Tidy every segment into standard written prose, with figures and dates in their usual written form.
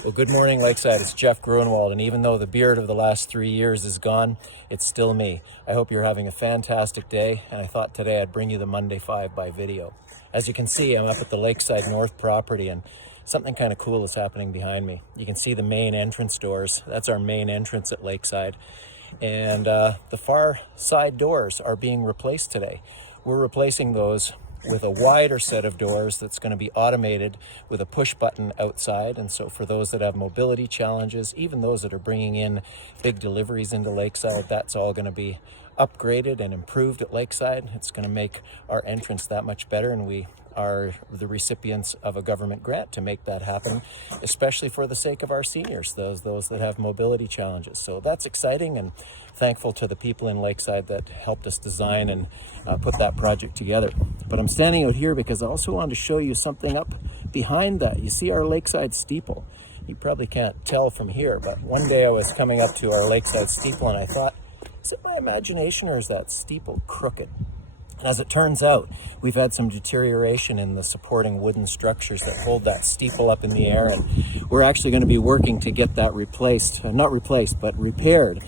Well, good morning, Lakeside. It's Jeff Gruenwald, and even though the beard of the last 3 years is gone, it's still me. I hope you're having a fantastic day, and I thought today I'd bring you the Monday 5 by video. As you can see, I'm up at the Lakeside North property, and something kind of cool is happening behind me. You can see the main entrance doors. That's our main entrance at Lakeside. And the far side doors are being replaced today. We're replacing those with a wider set of doors that's going to be automated with a push button outside. And so for those that have mobility challenges, even those that are bringing in big deliveries into Lakeside, that's all going to be upgraded and improved at Lakeside. It's going to make our entrance that much better, and we are the recipients of a government grant to make that happen, especially for the sake of our seniors, those that have mobility challenges. So that's exciting, and thankful to the people in Lakeside that helped us design and put that project together. But I'm standing out here because I also wanted to show you something up behind that. You see our Lakeside steeple. You probably can't tell from here, but one day I was coming up to our Lakeside steeple and I thought, is it my imagination or is that steeple crooked? As it turns out, we've had some deterioration in the supporting wooden structures that hold that steeple up in the air, and we're actually going to be working to get that replaced, not replaced, but repaired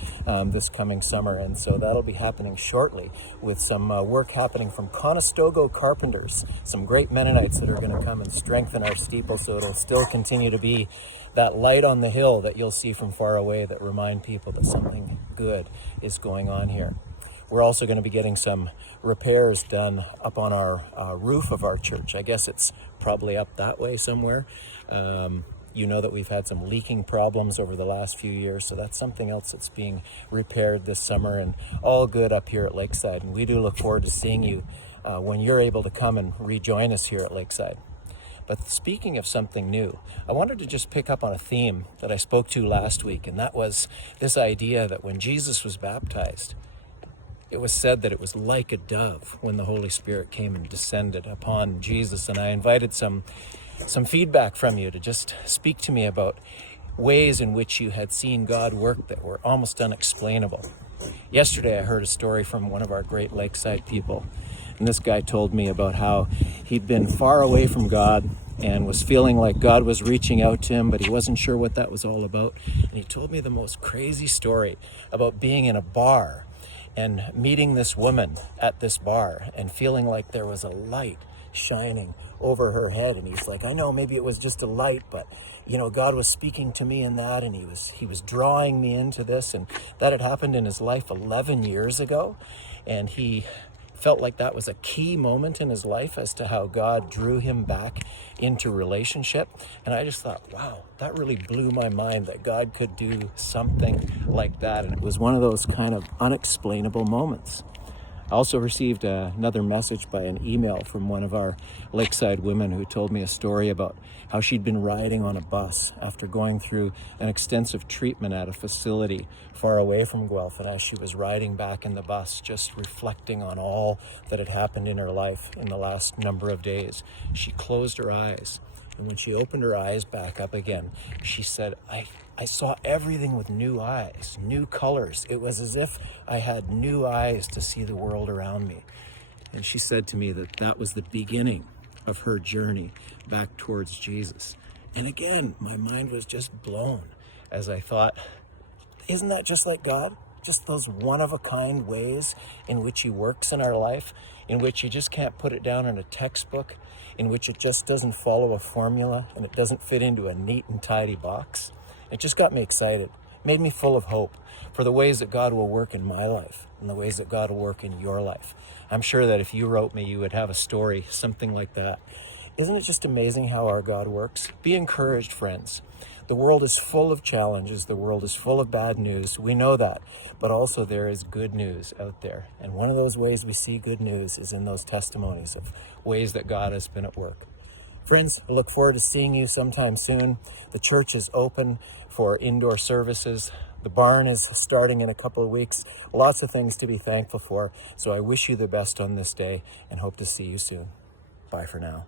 this coming summer. And so that'll be happening shortly with some work happening from Conestoga Carpenters, some great Mennonites that are going to come and strengthen our steeple so it'll still continue to be that light on the hill that you'll see from far away that remind people that something good is going on here. We're also going to be getting some repairs done up on our roof of our church. I guess it's probably up that way somewhere. You know that we've had some leaking problems over the last few years, so that's something else that's being repaired this summer, and all good up here at Lakeside. And we do look forward to seeing you when you're able to come and rejoin us here at Lakeside. But speaking of something new, I wanted to just pick up on a theme that I spoke to last week, and that was this idea that when Jesus was baptized, it was said that it was like a dove when the Holy Spirit came and descended upon Jesus. And I invited some feedback from you to just speak to me about ways in which you had seen God work that were almost unexplainable. Yesterday, I heard a story from one of our great Lakeside people. And this guy told me about how he'd been far away from God and was feeling like God was reaching out to him, but he wasn't sure what that was all about. And he told me the most crazy story about being in a bar and meeting this woman at this bar and feeling like there was a light shining over her head. And he's like, I know maybe it was just a light, but you know, God was speaking to me in that, and he was drawing me into this. And that had happened in his life 11 years ago. And he felt like that was a key moment in his life as to how God drew him back into relationship. And I just thought, wow, that really blew my mind that God could do something like that. And it was one of those kind of unexplainable moments. I also received another message by an email from one of our Lakeside women who told me a story about how she'd been riding on a bus after going through an extensive treatment at a facility far away from Guelph. And as she was riding back in the bus, just reflecting on all that had happened in her life in the last number of days, she closed her eyes. And when she opened her eyes back up again, she said, I saw everything with new eyes, new colors. It was as if I had new eyes to see the world around me. And she said to me that that was the beginning of her journey back towards Jesus. And again, my mind was just blown as I thought, isn't that just like God? Just those one-of-a-kind ways in which he works in our life, in which you just can't put it down in a textbook, in which it just doesn't follow a formula and it doesn't fit into a neat and tidy box. It just got me excited, made me full of hope for the ways that God will work in my life and the ways that God will work in your life. I'm sure that if you wrote me, you would have a story, something like that. Isn't it just amazing how our God works? Be encouraged, friends. The world is full of challenges. The world is full of bad news. We know that. But also there is good news out there. And one of those ways we see good news is in those testimonies of ways that God has been at work. Friends, I look forward to seeing you sometime soon. The church is open for indoor services. The barn is starting in a couple of weeks. Lots of things to be thankful for. So I wish you the best on this day and hope to see you soon. Bye for now.